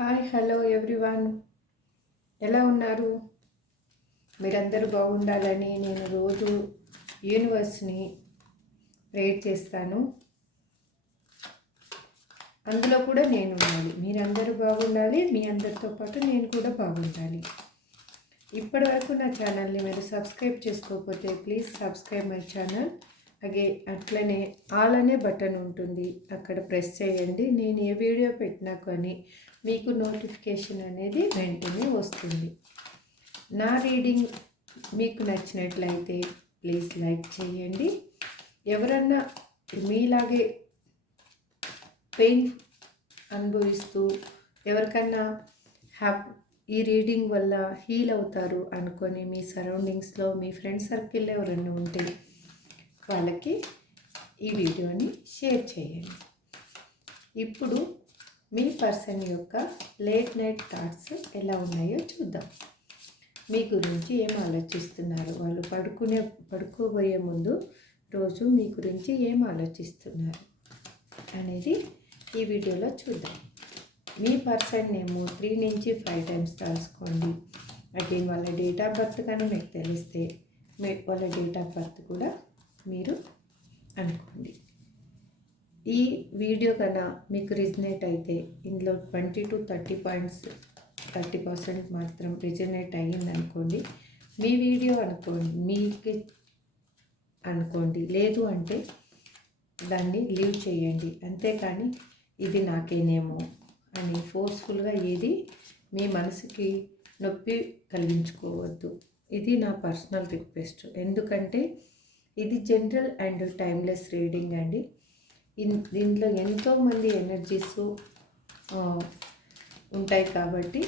Hi hello everyone ఎలా ఉన్నారు? మీరందరూ బాగుండాలని నేను రోజు యూనివర్స్ని ప్రేయర్ చేస్తాను. అందులో కూడా నేను ఉండాలి. మీరందరూ బాగుండాలి. మీ అందరితో పాటు నేను కూడా బాగుండాలి. ఇప్పటి వరకు నా ఛానల్ని మీరు సబ్స్క్రైబ్ చేసుకోకపోతే ప్లీజ్ సబ్స్క్రైబ్ మై ఛానల్. అగే అట్లనే ఆల్ అనే బటన్ ఉంటుంది. అక్కడ ప్రెస్ చేయండి. నేను ఏ వీడియో పెట్టినా కానీ మీకు నోటిఫికేషన్ అనేది వెంటనే వస్తుంది. నా రీడింగ్ మీకు నచ్చినట్లయితే ప్లీజ్ లైక్ చేయండి. ఎవరన్నా మీలాగే పెయిన్ అనుభవిస్తూ ఎవరికన్నా హ్యాప్ ఈ రీడింగ్ వల్ల హీల్ అవుతారు అనుకొని మీ సరౌండింగ్స్లో మీ ఫ్రెండ్ సర్కిల్లో ఎవరన్నా ఉంటే వాళ్ళకి ఈ వీడియోని షేర్ చేయండి. ఇప్పుడు మీ పర్సన్ యొక్క లేట్ నైట్ థాట్స్ ఎలా ఉన్నాయో చూద్దాం. మీ గురించి ఏం ఆలోచిస్తున్నారు? వాళ్ళు పడుకునే పడుకోబోయే ముందు రోజు మీ గురించి ఏం ఆలోచిస్తున్నారు అనేది ఈ వీడియోలో చూద్దాం. మీ పర్సన్ నేమో త్రీ నుంచి ఫైవ్ టైమ్స్ తెలుసుకోండి అగైన్ వాళ్ళ డేట్ ఆఫ్ బర్త్ కానీ మీకు తెలిస్తే మీ వాళ్ళ డేట్ ఆఫ్ బర్త్ కూడా మీరు అనుకోండి. ఈ వీడియో కన్నా మీకు రిజనేట్ అయితే ఇందులో twenty two thirty points thirty percent మాత్రం రిజనేట్ అయ్యింది అనుకోండి మీ వీడియో అనుకోండి మీకు అనుకోండి లేదు అంటే దాన్ని లీవ్ చేయండి. అంతేకాని ఇది నాకేనేమో అని ఫోర్స్ఫుల్గా ఏది మీ మనసుకి నొప్పి కలిగించుకోవద్దు. ఇది నా పర్సనల్ రిక్వెస్ట్ ఎందుకంటే ఇది జనరల్ అండ్ టైమ్లెస్ రీడింగ్ అండి. దీంట్లో ఎంతోమంది ఎనర్జీస్ ఉంటాయి కాబట్టి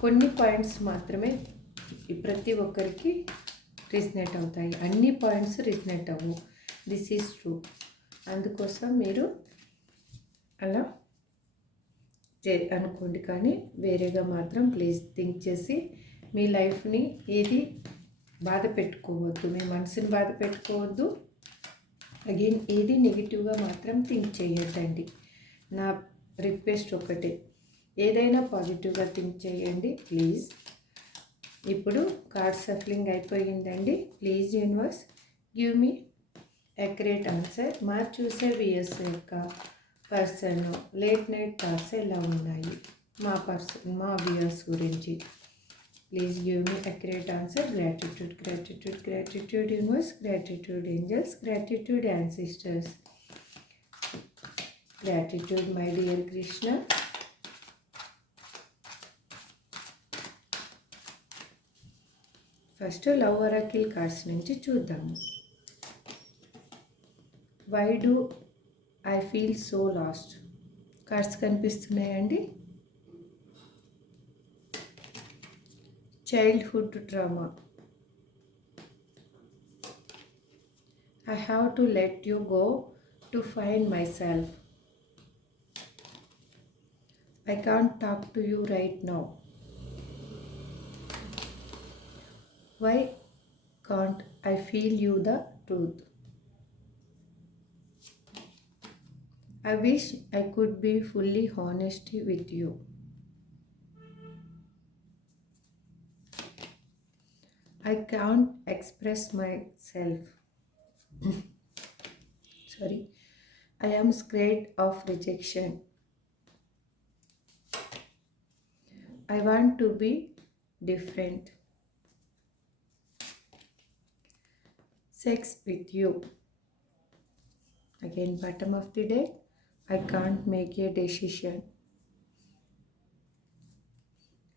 కొన్ని పాయింట్స్ మాత్రమే ప్రతి ఒక్కరికి రిజనేట్ అవుతాయి. అన్ని పాయింట్స్ రిజనేట్ అవ్వు. దిస్ ఈజ్ ట్రూ అందుకోసం మీరు అలా చే అనుకోండి. కానీ వేరేగా మాత్రం ప్లీజ్ థింక్ చేసి మీ లైఫ్ని ఏది బాధ పెట్టుకోవద్దు. మీ మనసుని బాధ పెట్టుకోవద్దు. అగైన్ ఏది నెగిటివ్గా మాత్రం థింక్ చేయొద్దండి. నా రిక్వెస్ట్ ఒకటే. ఏదైనా పాజిటివ్గా థింక్ చేయండి ప్లీజ్ ఇప్పుడు కార్డ్ సఫలింగ్ అయిపోయిందండి. Please universe give me accurate answer మా చూసే విఎస్ యొక్క పర్సన్ లేట్ నైట్ థాట్స్ ఎలా ఉన్నాయి? మా పర్సన్ మా వియర్స్ గురించి. Please give me accurate answer gratitude gratitude gratitude universe gratitude angels gratitude ancestors gratitude my dear Krishna first love oracle cards నుంచి చూద్దాము. Why do I feel so lost cards కనిపిస్తున్నాయండి? childhood trauma i have to let you go to find myself. I can't talk to you right now. Why can't i feel you the truth? I wish I could be fully honest with you. I can't express myself sorry I am scared of rejection I want to be different sex with you again bottom of the day I can't make a decision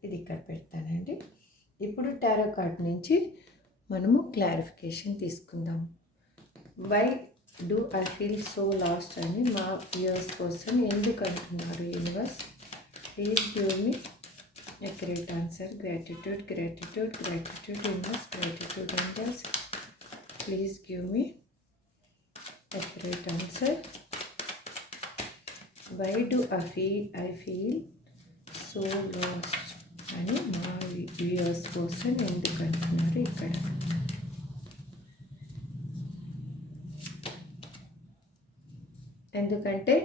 ఇది ఇక్కడ పెడతానండి. ఇప్పుడు tarot card నుంచి మనము clarification తీసుకుందాం. Why do I feel so lost అని మా viewers కోసం ఎందుకు అంటున్నారు universe? Please give me accurate answer. Gratitude gratitude gratitude universe gratitude angels please give me accurate answer. Why do I feel I feel so lost అని మా viewers కోసం ఎందుకు అంటున్నారు ఇక్కడ. ఎందుకంటే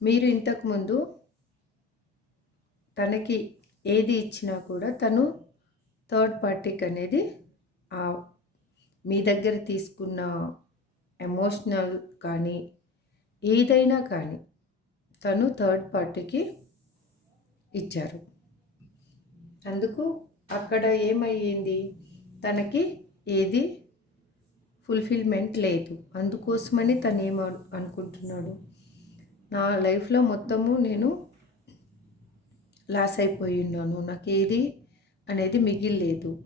మీరు ఇంతకుముందు తనకి ఏది ఇచ్చినా కూడా తను థర్డ్ పార్టీకి అనేది ఆ మీ దగ్గర తీసుకున్న ఎమోషనల్ కానీ ఏదైనా కానీ తను థర్డ్ పార్టీకి ఇచ్చారు. అందుకు అక్కడ ఏమయ్యింది? తనకి ఏది ఫుల్ఫిల్మెంట్ లేదు. అందుకోసమని తను ఏమ అనుకుంటున్నాడు? నా లైఫ్లో మొత్తము నేను లాస్ అయిపోయి ఉన్నాను. నాకు ఏది అనేది మిగిలిలేదు.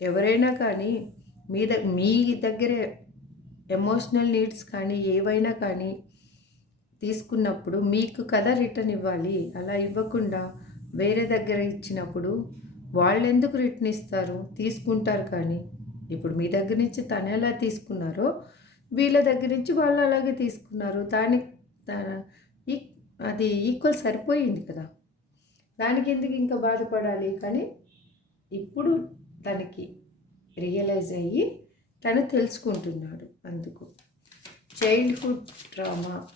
ఎవరైనా కానీ మీ ద మీ దగ్గర ఎమోషనల్ నీడ్స్ కానీ ఏవైనా కానీ తీసుకున్నప్పుడు మీకు కదా రిటర్న్ ఇవ్వాలి. అలా ఇవ్వకుండా వేరే దగ్గర ఇచ్చినప్పుడు వాళ్ళు ఎందుకు రిటర్న్ ఇస్తారు? తీసుకుంటారు కానీ. ఇప్పుడు మీ దగ్గర నుంచి తను ఎలా తీసుకున్నారో వీళ్ళ దగ్గర నుంచి వాళ్ళు అలాగే తీసుకున్నారు. దానికి అది ఈక్వల్ సరిపోయింది కదా. దానికి ఎందుకు ఇంకా బాధపడాలి? కానీ ఇప్పుడు తనకి రియలైజ్ అయ్యి తను తెలుసుకుంటున్నాడు అందుకు. Childhood drama.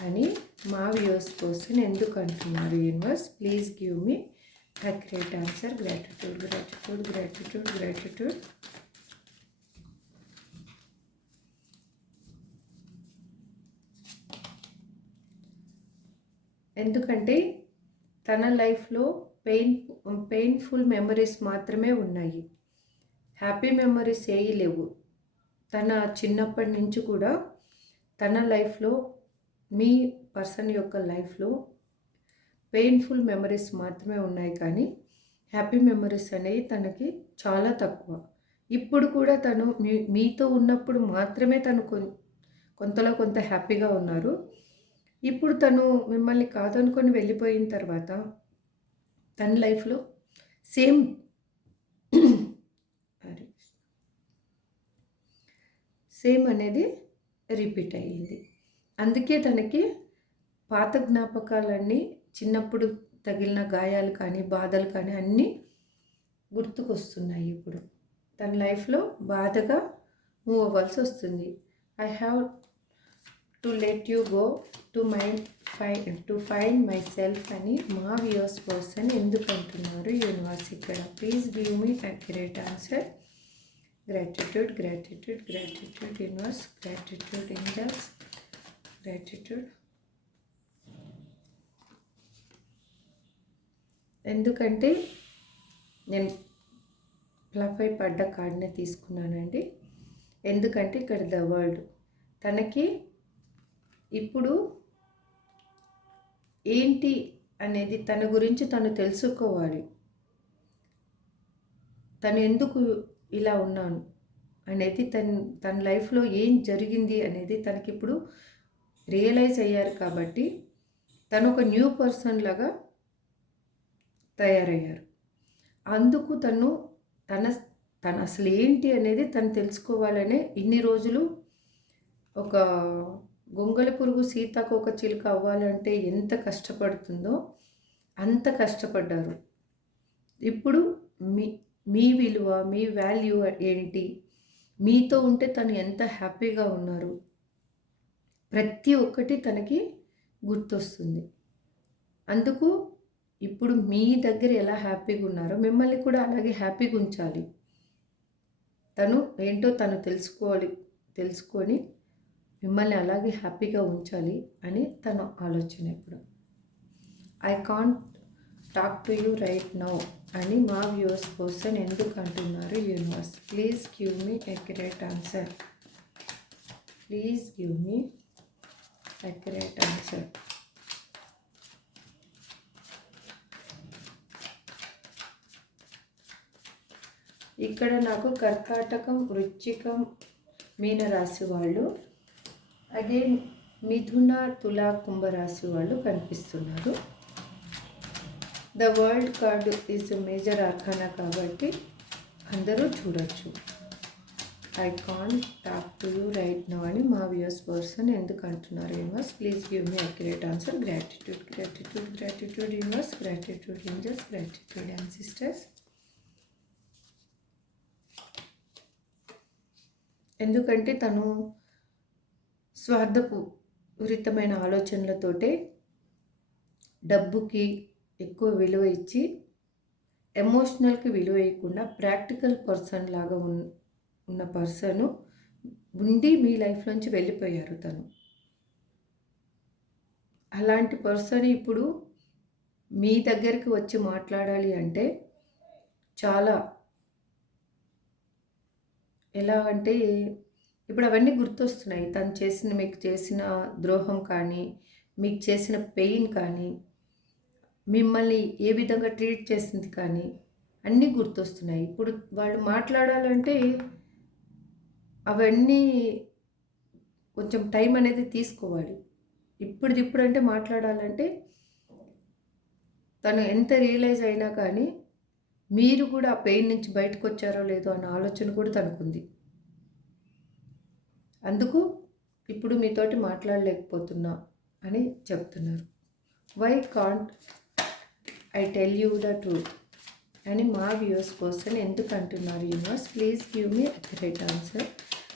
అని మా వ్యూస్ కోసం ఎందుకు అంటున్నారు universe? Please give me accurate answer. Gratitude gratitude gratitude gratitude. ఎందుకంటే తన లైఫ్లో పెయిన్ పెయిన్ఫుల్ మెమరీస్ మాత్రమే ఉన్నాయి. హ్యాపీ మెమరీస్ ఏవి లేవు. తన చిన్నప్పటి నుంచి కూడా తన లైఫ్లో మీ పర్సన్ యొక్క లైఫ్లో పెయిన్ఫుల్ మెమరీస్ మాత్రమే ఉన్నాయి కానీ హ్యాపీ మెమరీస్ అనేవి తనకి చాలా తక్కువ. ఇప్పుడు కూడా తను మీ మీతో ఉన్నప్పుడు మాత్రమే తను కొంతలో కొంత హ్యాపీగా ఉన్నారు. ఇప్పుడు తను మిమ్మల్ని కాదనుకొని వెళ్ళిపోయిన తర్వాత తన లైఫ్లో సేమ్ సేమ్ అనేది రిపీట్ అయ్యింది. అందుకే తనకి పాత జ్ఞాపకాలన్నీ చిన్నప్పుడు తగిలిన గాయాలు కానీ బాధలు కానీ అన్నీ గుర్తుకొస్తున్నాయి ఇప్పుడు. తన లైఫ్లో బాధగా మూవ్ అవ్వాల్సి వస్తుంది. I have to let you go to mind phi to find myself అని మా వ్యూస్ పర్సన్ ఎందుకు అంటున్నారు? యూనివర్స్ ఇక్కడ. Please give me accurate answer gratitude gratitude gratitude universe gratitude angels gratitude ఎందుకంటే నేను ప్లఫై పడ్డ కార్డ్ని తీసుకున్నానండి. ఎందుకంటే ఇక్కడ ద వరల్డ్ తనకి ఇప్పుడు ఏంటి అనేది తన గురించి తను తెలుసుకోవాలి. తను ఎందుకు ఇలా ఉన్నాను అనేది తన తన లైఫ్లో ఏం జరిగింది అనేది తనకిప్పుడు రియలైజ్ అయ్యారు కాబట్టి తను ఒక న్యూ పర్సన్ లాగా తయారయ్యారు. అందుకు తను తన తను అసలు ఏంటి అనేది తను తెలుసుకోవాలనే ఇన్ని రోజులు ఒక గొంగళి పురుగు సీతాకోక చిలుక అవ్వాలంటే ఎంత కష్టపడుతుందో అంత కష్టపడ్డారు. ఇప్పుడు మీ మీ విలువ మీ వాల్యూ ఏంటి? మీతో ఉంటే తను ఎంత హ్యాపీగా ఉన్నారు? ప్రతి ఒక్కటి తనకి గుర్తొస్తుంది. అందుకు ఇప్పుడు మీ దగ్గర ఎలా హ్యాపీగా ఉన్నారో మిమ్మల్ని కూడా అలాగే హ్యాపీగా ఉంచాలి. తను ఏంటో తను తెలుసుకోవాలి తెలుసుకొని మిమ్మల్ని అలాగే హ్యాపీగా ఉంచాలి అని తన ఆలోచన ఇప్పుడు. I can't talk to you right now అని మా వ్యూవర్స్ కోసం ఎందుకు అంటున్నారు universe? Please give me accurate answer. Please give me accurate answer ఇక్కడ నాకు కర్కాటకం వృచ్చికం మీనరాశి వాళ్ళు అదే మిథున తులా కుంభరాశి వాళ్ళు కనిపిస్తున్నారు. The world card is major arcana కాబట్టి అందరూ చూడొచ్చు. I can't talk to you right now అని మా వ్యూస్ పర్సన్ ఎందుకు అంటున్నారు universe please give me accurate answer gratitude gratitude gratitude universe gratitude angels gratitude and sisters ఎందుకంటే తను స్వార్థపు విరితమైన ఆలోచనలతోటే డబ్బుకి ఎక్కువ విలువ ఇచ్చి ఎమోషనల్కి విలువ ఇవ్వకుండా ప్రాక్టికల్ పర్సన్ లాగా ఉన్ ఉన్న పర్సన్ ఉండి మీ లైఫ్లోంచి వెళ్ళిపోయారు తను. అలాంటి పర్సన్ ఇప్పుడు మీ దగ్గరికి వచ్చి మాట్లాడాలి అంటే చాలా ఎలా అంటే ఇప్పుడు అవన్నీ గుర్తొస్తున్నాయి. తను చేసిన మీకు చేసిన ద్రోహం కానీ మీకు చేసిన పెయిన్ కానీ మిమ్మల్ని ఏ విధంగా ట్రీట్ చేసింది కానీ అన్నీ గుర్తొస్తున్నాయి. ఇప్పుడు వాళ్ళు మాట్లాడాలంటే అవన్నీ కొంచెం టైం అనేది తీసుకోవాలి. ఇప్పుడు ఇప్పుడు అంటే మాట్లాడాలంటే తను ఎంత రియలైజ్ అయినా కానీ మీరు కూడా ఆ పెయిన్ నుంచి బయటకు వచ్చారో లేదో అన్న ఆలోచన కూడా తనకుంది. అందుకు ఇప్పుడు మీతోటి మాట్లాడలేకపోతున్నా అని చెప్తున్నారు. Why can't I tell you the truth అని మా వ్యూస్ కోసం ఎందుకు అంటున్నారు universe please give me accurate answer.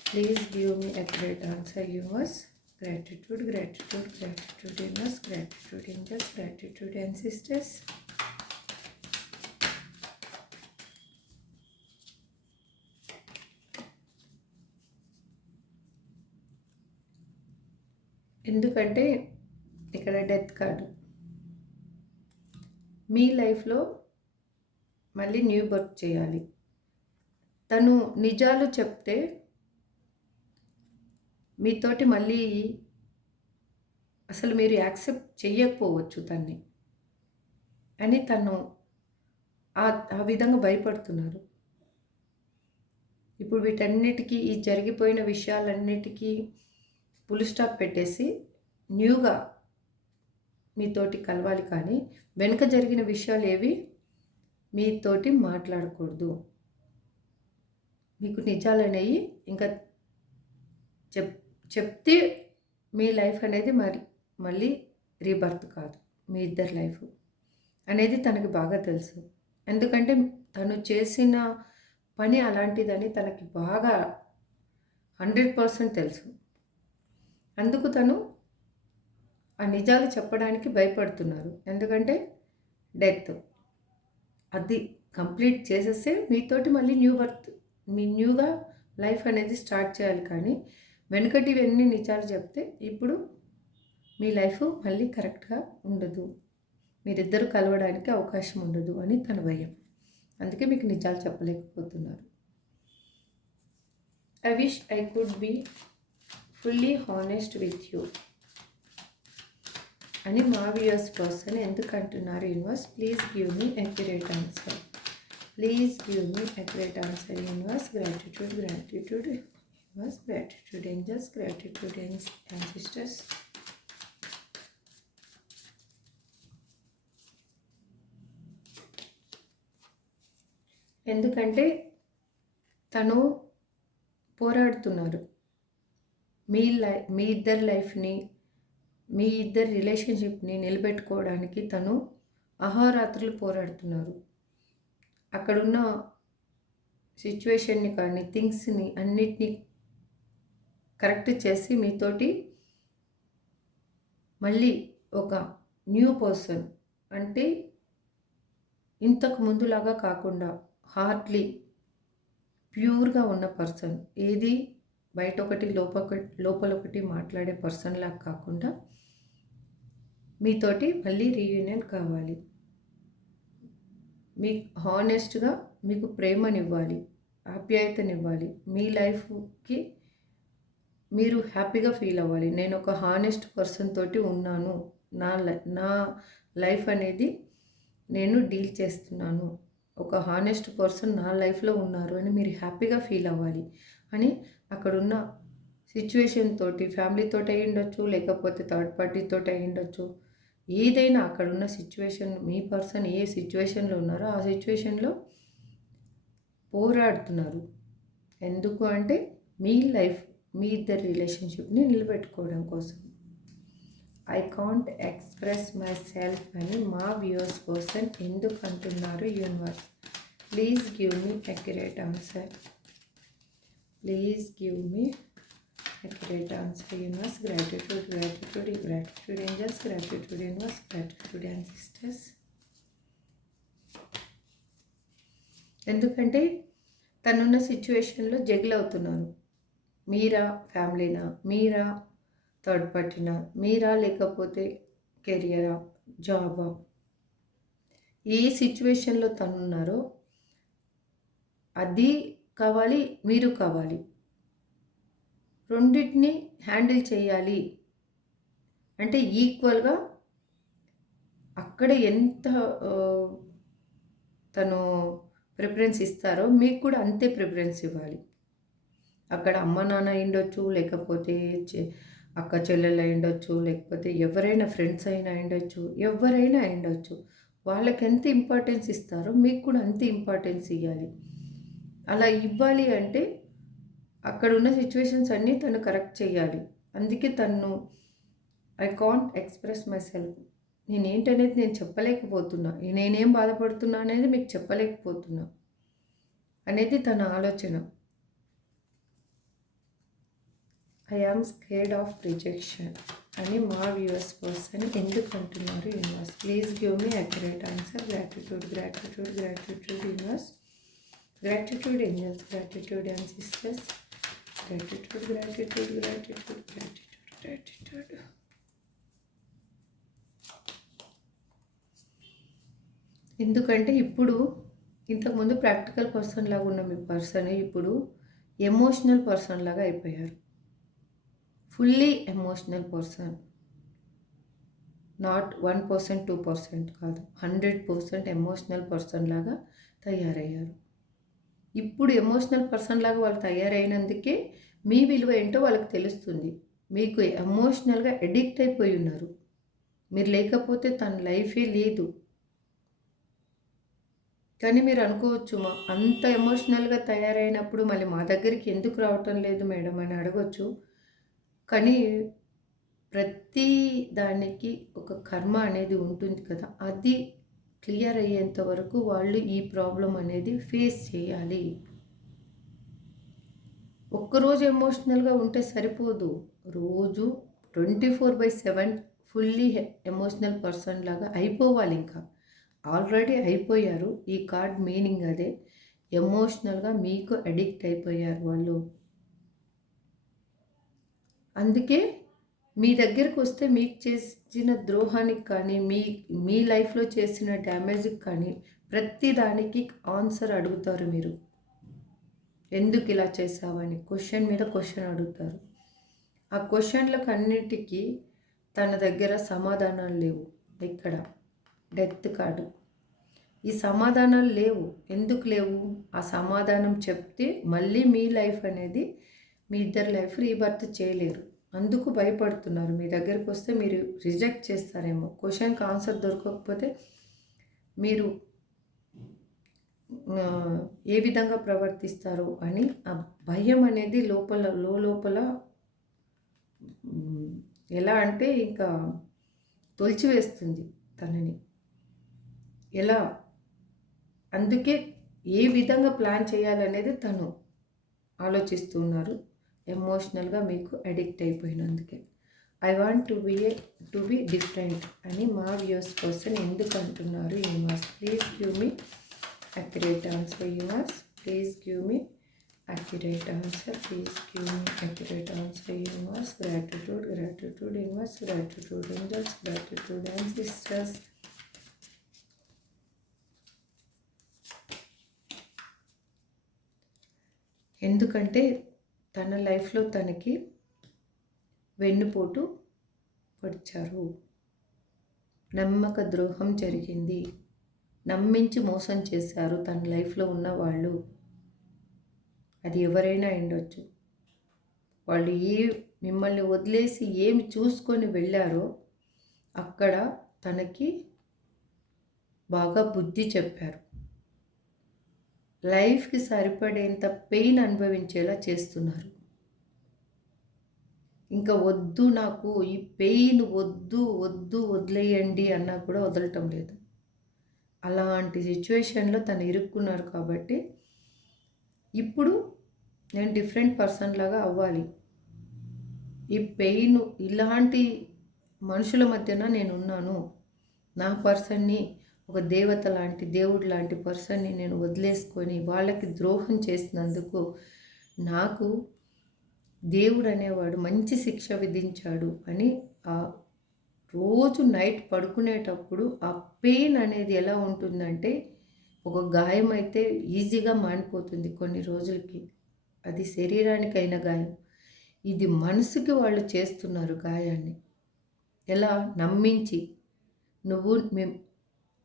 Please give me accurate answer universe gratitude gratitude gratitude universe gratitude angels gratitude ancestors ఎందుకంటే ఇక్కడ డెత్ కార్డు మీ లైఫ్లో మళ్ళీ న్యూ బర్త్ చేయాలి. తను నిజాలు చెప్తే మీతోటి మళ్ళీ అసలు మీరు యాక్సెప్ట్ చెయ్యకపోవచ్చు తన్ని అని తను ఆ విధంగా భయపడుతున్నారు. ఇప్పుడు వీటన్నిటికీ ఈ జరిగిపోయిన విషయాలన్నిటికీ పుల్ స్టాప్ పెట్టేసి న్యూగా మీతోటి కలవాలి కానీ వెనుక జరిగిన విషయాలు ఏవి మీతోటి మాట్లాడకూడదు. మీకు నిజాలు అనేవి ఇంకా చెప్ చెప్తే మీ లైఫ్ అనేది మరి మళ్ళీ రీబర్త్ కాదు. మీ ఇద్దరి లైఫ్ అనేది తనకి బాగా తెలుసు. ఎందుకంటే తను చేసిన పని అలాంటిదని తనకి బాగా హండ్రెడ్ పర్సెంట్ తెలుసు. అందుకు తను ఆ నిజాలు చెప్పడానికి భయపడుతున్నారు. ఎందుకంటే డెత్ అది కంప్లీట్ చేసేస్తే మీతోటి మళ్ళీ న్యూ బర్త్ మీ న్యూగా లైఫ్ అనేది స్టార్ట్ చేయాలి. కానీ వెనుకటివన్నీ నిజాలు చెప్తే ఇప్పుడు మీ లైఫ్ మళ్ళీ కరెక్ట్గా ఉండదు. మీరిద్దరు కలవడానికి అవకాశం ఉండదు అని తన భయం. అందుకే మీకు నిజాలు చెప్పలేకపోతున్నారు. I wish I could be fully honest with you అని మా వ్యూయర్స్ పర్సన్ ఎందుకు అంటున్నారు universe please give me accurate answer please give me accurate answer universe gratitude gratitude universe gratitude angels gratitude sisters ఎందుకంటే తను పోరాడుతున్నారు. మీ లై మీ ఇద్దరి లైఫ్ని మీ ఇద్దరి రిలేషన్షిప్ని నిలబెట్టుకోవడానికి తను అహోరాత్రులు పోరాడుతున్నారు. అక్కడున్న సిచ్యువేషన్ని కానీ థింగ్స్ని అన్నిటినీ కరెక్ట్ చేసి మీతోటి మళ్ళీ ఒక న్యూ పర్సన్ అంటే ఇంతకు ముందులాగా కాకుండా హార్డ్లీ ప్యూర్గా ఉన్న పర్సన్ ఏది బయట ఒకటి లోపల లోపల ఒకటి మాట్లాడే పర్సన్లా కాకుండా మీతోటి మళ్ళీ రీయూనియన్ కావాలి. మీ హానెస్ట్గా మీకు ప్రేమనివ్వాలి ఆప్యాయతనివ్వాలి. మీ లైఫ్కి మీరు హ్యాపీగా ఫీల్ అవ్వాలి. నేను ఒక హానెస్ట్ పర్సన్ తోటి ఉన్నాను. నా నా లైఫ్ అనేది నేను డీల్ చేస్తున్నాను. ఒక హానెస్ట్ పర్సన్ నా లైఫ్లో ఉన్నారు అని మీరు హ్యాపీగా ఫీల్ అవ్వాలి అని అక్కడున్న సిచ్యువేషన్ తోటి ఫ్యామిలీతో అయి ఉండొచ్చు లేకపోతే థర్డ్ పార్టీతో అయి ఉండొచ్చు. ఏదైనా అక్కడున్న సిచ్యువేషన్ మీ పర్సన్ ఏ సిచ్యువేషన్లో ఉన్నారో ఆ సిచ్యువేషన్లో పోరాడుతున్నారు. ఎందుకు అంటే మీ లైఫ్ మీ ఇద్దరి రిలేషన్షిప్ని నిలబెట్టుకోవడం కోసం. I can't express myself అని మా వ్యూవర్స్ కోసం ఎందుకు అంటున్నారు universe? Please give me accurate answer please give me accurate answer universe gratitude gratitude gratitude angels gratitude universe gratitude sisters ఎందుకంటే తనున్న సిచ్యువేషన్లో జగిల్ అవుతున్నాను మీరా ఫ్యామిలీనా? మీరా థర్డ్ పార్టీనా? మీరా లేకపోతే కెరియరా? జాబా? ఏ సిచ్యువేషన్లో తనున్నారో అది కావాలి మీరు కావాలి. రెండింటిని హ్యాండిల్ చేయాలి. అంటే ఈక్వల్గా అక్కడ ఎంత తను ప్రిఫరెన్స్ ఇస్తారో మీకు కూడా అంతే ప్రిఫరెన్స్ ఇవ్వాలి. అక్కడ అమ్మ నాన్న అయిండొచ్చు లేకపోతే అక్క చెల్లెలు అయిండొచ్చు లేకపోతే ఎవరైనా ఫ్రెండ్స్ అయినా అయిండొచ్చు ఎవరైనా అయిండొచ్చు వాళ్ళకి ఎంత ఇంపార్టెన్స్ ఇస్తారో మీకు కూడా అంత ఇంపార్టెన్స్ ఇవ్వాలి అలా ఇవ్వాలి అంటే అక్కడ ఉన్న సిచ్యువేషన్స్ అన్నీ తను కరెక్ట్ చేయాలి అందుకే తను I can't express myself. నేనేంటనేది నేను చెప్పలేకపోతున్నా. నేనేం బాధపడుతున్నా అనేది మీకు చెప్పలేకపోతున్నా. అనేది తన ఆలోచన. I am scared of rejection అని మా వ్యూవర్స్ పర్సన్ ఎందుకు అంటున్నారు universe please give me accurate answer gratitude gratitude gratitude universe gratitude angels gratitude and sisters gratitude gratitude gratitude gratitude gratitude ఎందుకంటే ఇప్పుడు ఇంతకుముందు ప్రాక్టికల్ పర్సన్ లాగా ఉన్న మీ పర్సన్ ఇప్పుడు ఎమోషనల్ పర్సన్ లాగా అయిపోయారు. Fully emotional person not one percent two percent కాదు. హండ్రెడ్ పర్సెంట్ ఎమోషనల్ పర్సన్ లాగా తయారయ్యారు. ఇప్పుడు ఎమోషనల్ పర్సన్ లాగా వాళ్ళు తయారైనందుకే మీ విలువ ఏంటో వాళ్ళకి తెలుస్తుంది. మీకు ఎమోషనల్గా అడిక్ట్ అయిపోయి ఉన్నారు. మీరు లేకపోతే తన లైఫే లేదు. కానీ మీరు అనుకోవచ్చు మా అంత ఎమోషనల్గా తయారైనప్పుడు మళ్ళీ మా దగ్గరికి ఎందుకు రావటం లేదు మేడం అని అడగొచ్చు. కానీ ప్రతి దానికి ఒక కర్మ అనేది ఉంటుంది కదా. అది క్లియర్ అయ్యేంత వరకు వాళ్ళు ఈ ప్రాబ్లం అనేది ఫేస్ చేయాలి. ఒక్కరోజు ఎమోషనల్గా ఉంటే సరిపోదు. రోజు twenty four by seven fully emotional person లాగా అయిపోవాలి ఇంకా. ఆల్రెడీ అయిపోయారు. ఈ కార్డ్ మీనింగ్ అదే. ఎమోషనల్గా మీకు అడిక్ట్ అయిపోయారు వాళ్ళు. అందుకే మీ దగ్గరకు వస్తే మీకు చేసిన ద్రోహానికి కానీ మీ మీ లైఫ్లో చేసిన డ్యామేజ్కి కానీ ప్రతి దానికి ఆన్సర్ అడుగుతారు మీరు. ఎందుకు ఇలా చేసావని క్వశ్చన్ మీద క్వశ్చన్ అడుగుతారు. ఆ క్వశ్చన్లకు అన్నిటికీ తన దగ్గర సమాధానాలు లేవు. ఇక్కడ డెత్ కార్డు. ఈ సమాధానాలు లేవు. ఎందుకు లేవు? ఆ సమాధానం చెప్తే మళ్ళీ మీ లైఫ్ అనేది మీ ఇద్దరు లైఫ్ రీబర్త్ చేయలేరు. అందుకు భయపడుతున్నారు. మీ దగ్గరికి వస్తే మీరు రిజెక్ట్ చేస్తారేమో. క్వశ్చన్కి ఆన్సర్ దొరకకపోతే మీరు ఏ విధంగా ప్రవర్తిస్తారు అని ఆ భయం అనేది లోపల లోపల ఎలా అంటే ఇంకా తొలిచివేస్తుంది తనని. ఎలా? అందుకే ఏ విధంగా ప్లాన్ చేయాలనేది తను ఆలోచిస్తున్నారు. ఎమోషనల్గా మీకు addict అయిపోయినందుకే I want to be to be different అని మా వ్యూస్ కోసం ఎందుకు అంటున్నారు యూమాస్ please give me accurate answer యూమాస్ please give me accurate answer please give me accurate answer యూమాస్ gratitude gratitude యూమాస్ gratitude angels gratitude and sisters ఎందుకంటే తన లైఫ్లో తనకి వెన్నుపోటు పడిచారు. నమ్మక ద్రోహం జరిగింది. నమ్మించి మోసం చేశారు తన లైఫ్లో ఉన్న వాళ్ళు. అది ఎవరైనా ఉండొచ్చు వాళ్ళు ఏ మిమ్మల్ని వదిలేసి ఏమి చూసుకొని వెళ్ళారో అక్కడ తనకి బాగా బుద్ధి చెప్పారు. లైఫ్కి సరిపడేంత పెయిన్ అనుభవించేలా చేస్తున్నారు. ఇంకా వద్దు నాకు ఈ పెయిన్ వద్దు వద్దు వదిలేయండి అన్నా కూడా వదలటం లేదు. అలాంటి సిచ్యువేషన్లో తను ఇరుక్కున్నారు కాబట్టి ఇప్పుడు నేను డిఫరెంట్ పర్సన్ లాగా అవ్వాలి. ఈ పెయిన్ ఇలాంటి మనుషుల మధ్యన నేను ఉన్నాను నా పర్సన్ని ఒక దేవత లాంటి దేవుడు లాంటి పర్సన్ని నేను వదిలేసుకొని వాళ్ళకి ద్రోహం చేసినందుకు నాకు దేవుడు అనేవాడు మంచి శిక్ష విధించాడు అని ఆ రోజు నైట్ పడుకునేటప్పుడు ఆ పెయిన్ అనేది ఎలా ఉంటుందంటే ఒక గాయం అయితే ఈజీగా మానిపోతుంది కొన్ని రోజులకి. అది శరీరానికైన గాయం. ఇది మనసుకి వాళ్ళు చేస్తున్నారు గాయాన్ని. ఎలా? నమ్మించి. నువ్వు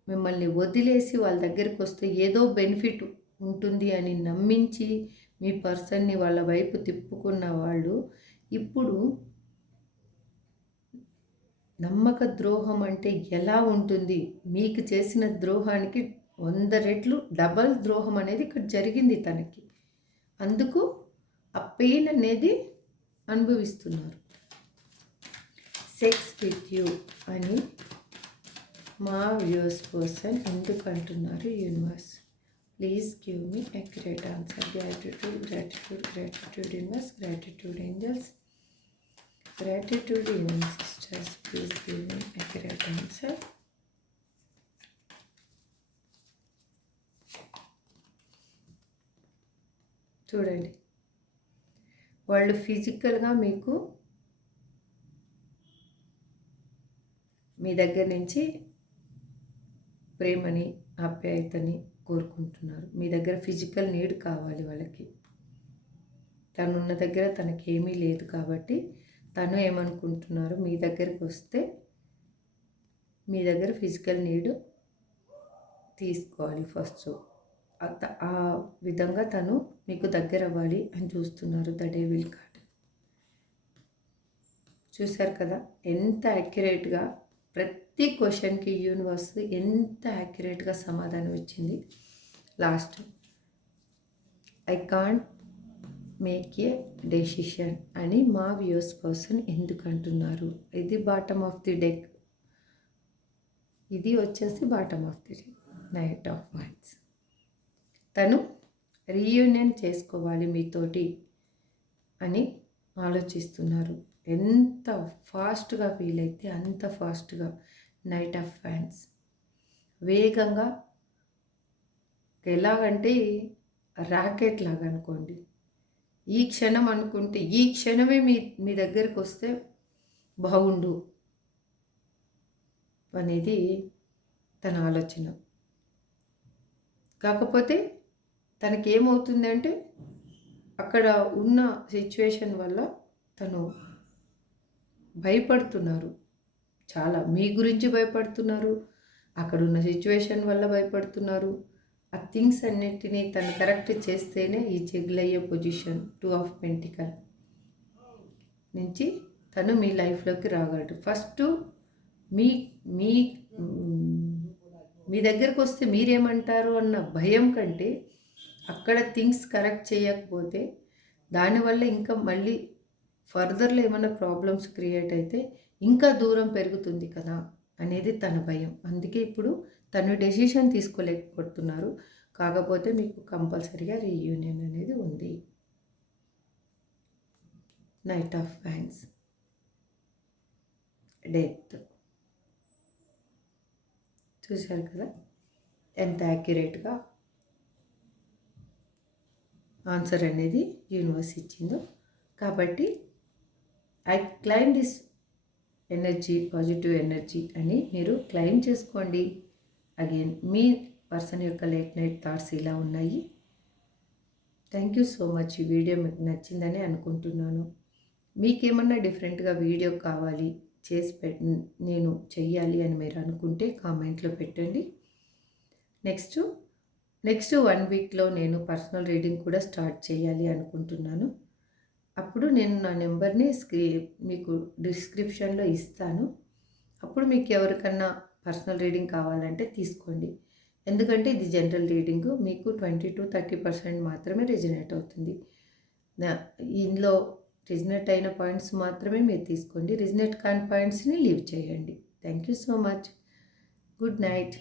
మిమ్మల్ని వదిలేసి వాళ్ళ దగ్గరికి వస్తే ఏదో బెనిఫిట్ ఉంటుంది అని నమ్మించి మీ పర్సన్ని వాళ్ళ వైపు తిప్పుకున్న వాళ్ళు ఇప్పుడు నమ్మక ద్రోహం అంటే ఎలా ఉంటుంది? మీకు చేసిన ద్రోహానికి వంద రెట్లు డబల్ ద్రోహం అనేది ఇక్కడ జరిగింది తనకి. అందుకు ఆ పెయిన్ అనేది అనుభవిస్తున్నారు. సెక్స్ విత్ యూ అని మా వ్యూస్ పర్సన్ ఎందుకు అంటున్నారు universe? Please give me accurate answer. Gratitude gratitude gratitude universe gratitude angels. Gratitude even sisters please give me accurate answer. చూడండి. వాళ్ళు ఫిజికల్గా మీకు మీ దగ్గర నుంచి ప్రేమని ఆప్యాయతని కోరుకుంటున్నారు. మీ దగ్గర ఫిజికల్ నీడ్ కావాలి వాళ్ళకి. తనున్న దగ్గర తనకి ఏమీ లేదు కాబట్టి తను ఏమనుకుంటున్నారు మీ దగ్గరికి వస్తే మీ దగ్గర ఫిజికల్ నీడ్ తీసుకోవాలి ఫస్ట్. ఆ విధంగా తను మీకు దగ్గర అవ్వాలి అని చూస్తున్నారు ద డేవిల్ కార్డ్ చూశారు కదా? ఎంత యాక్యురేట్గా ప్రతి ప్రతి క్వశ్చన్కి యూనివర్స్ ఎంత యాక్యురేట్గా సమాధానం ఇచ్చింది? Last. I can't make a decision అని మా వ్యూస్ పర్సన్ ఎందుకు అంటున్నారు? ఇది బాటమ్ ఆఫ్ ది డెక్ ఇది వచ్చేసి bottom of the deck knight of minds తను రీయూనియన్ చేసుకోవాలి మీతోటి అని ఆలోచిస్తున్నారు. ఎంత ఫాస్ట్గా ఫీల్ అయితే అంత ఫాస్ట్గా నైట్ ఆఫ్ ఫ్యాన్స్. వేగంగా ఎలాగంటే రాకెట్ లాగా అనుకోండి ఈ క్షణం అనుకుంటే ఈ క్షణమే మీ మీ దగ్గరికి వస్తే బాగుండు అనేది తన ఆలోచన. కాకపోతే తనకేమవుతుందంటే అక్కడ ఉన్న సిచ్యువేషన్ వల్ల తను భయపడుతున్నారు. చాలా మీ గురించి భయపడుతున్నారు అక్కడ ఉన్న సిచ్యువేషన్ వల్ల భయపడుతున్నారు. ఆ థింగ్స్ అన్నిటినీ తను కరెక్ట్ చేస్తేనే ఈ చెగులయ్యే పొజిషన్ టూ ఆఫ్ పెంటికల్ నుంచి తను మీ లైఫ్లోకి రాగలడు. ఫస్ట్ మీ మీ మీ దగ్గరకు వస్తే మీరేమంటారు అన్న భయం కంటే అక్కడ థింగ్స్ కరెక్ట్ చేయకపోతే దానివల్ల ఇంకా మళ్ళీ ఫర్దర్లో ఏమైనా ప్రాబ్లమ్స్ క్రియేట్ అయితే ఇంకా దూరం పెరుగుతుంది కదా అనేది తన భయం. అందుకే ఇప్పుడు తను డెసిషన్ తీసుకోలేకపోతున్నారు. కాకపోతే మీకు కంపల్సరీగా రీయూనియన్ అనేది ఉంది. నైట్ ఆఫ్ ఫ్యాన్స్ డెత్ చూశారు కదా? ఎంత యాక్యురేట్గా ఆన్సర్ అనేది యూనివర్స్ ఇచ్చిందో. కాబట్టి I claim this energy positive energy అని మీరు క్లెయిమ్ చేసుకోండి. అగైన్ మీ పర్సన్ యొక్క లేట్ నైట్ థాట్స్ ఇలా ఉన్నాయి. Thank you so much. ఈ వీడియో మీకు నచ్చిందని అనుకుంటున్నాను. మీకేమన్నా డిఫరెంట్గా వీడియో కావాలి చేసి పె నేను చెయ్యాలి అని మీరు అనుకుంటే కామెంట్లో పెట్టండి. నెక్స్ట్ నెక్స్ట్ వన్ వీక్లో నేను పర్సనల్ రీడింగ్ కూడా స్టార్ట్ చేయాలి అనుకుంటున్నాను. అప్పుడు నేను నా నెంబర్ని స్క్రీ మీకు డిస్క్రిప్షన్లో ఇస్తాను. అప్పుడు మీకు ఎవరికన్నా పర్సనల్ రీడింగ్ కావాలంటే తీసుకోండి. ఎందుకంటే ఇది జనరల్ రీడింగ్ మీకు ట్వంటీ టు థర్టీ పర్సెంట్ మాత్రమే రిజనేట్ అవుతుంది. ఇందులో రిజనేట్ అయిన పాయింట్స్ మాత్రమే మీరు తీసుకోండి. రిజనేట్ కాని పాయింట్స్ని లీవ్ చేయండి. Thank you so much. Good night.